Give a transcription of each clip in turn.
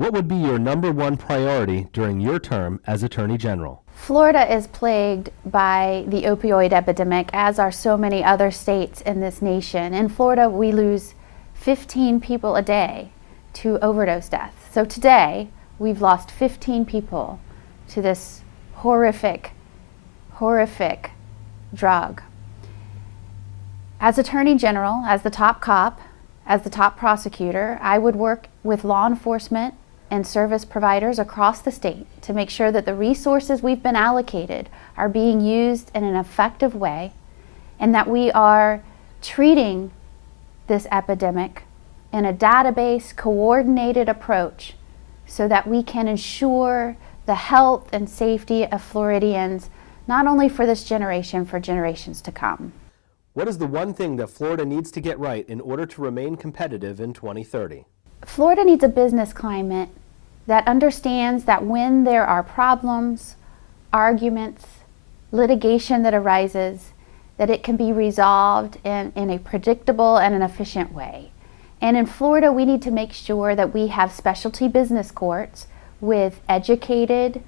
What would be your number one priority during your term as Attorney General? Florida is plagued by the opioid epidemic, as are so many other states in this nation. In Florida, we lose 15 people a day to overdose death. So today, we've lost 15 people to this horrific drug. As Attorney General, as the top cop, as the top prosecutor, I would work with law enforcement and service providers across the state to make sure that the resources we've been allocated are being used in an effective way, and that we are treating this epidemic in a database, coordinated approach so that we can ensure the health and safety of Floridians, not only for this generation, for generations to come. What is the one thing that Florida needs to get right in order to remain competitive in 2030? Florida needs a business climate that understands that when there are problems, arguments, litigation that arises, that it can be resolved in a predictable and an efficient way. And in Florida, we need to make sure that we have specialty business courts with educated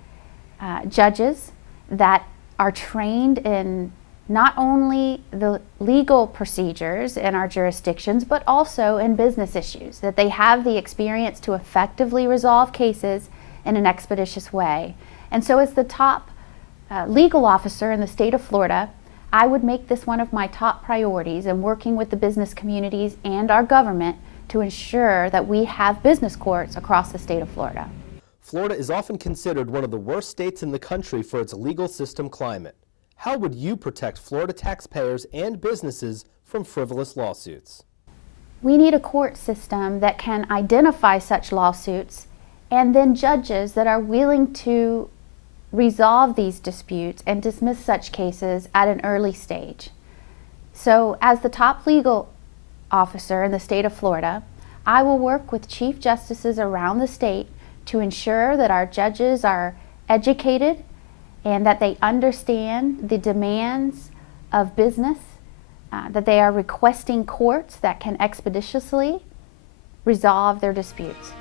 judges that are trained in not only the legal procedures in our jurisdictions, but also in business issues, that they have the experience to effectively resolve cases in an expeditious way. And so as the top legal officer in the state of Florida, I would make this one of my top priorities in working with the business communities and our government to ensure that we have business courts across the state of Florida. Florida is often considered one of the worst states in the country for its legal system climate. How would you protect Florida taxpayers and businesses from frivolous lawsuits? We need a court system that can identify such lawsuits and then judges that are willing to resolve these disputes and dismiss such cases at an early stage. So as the top legal officer in the state of Florida, I will work with chief justices around the state to ensure that our judges are educated and that they understand the demands of business, that they are requesting courts that can expeditiously resolve their disputes.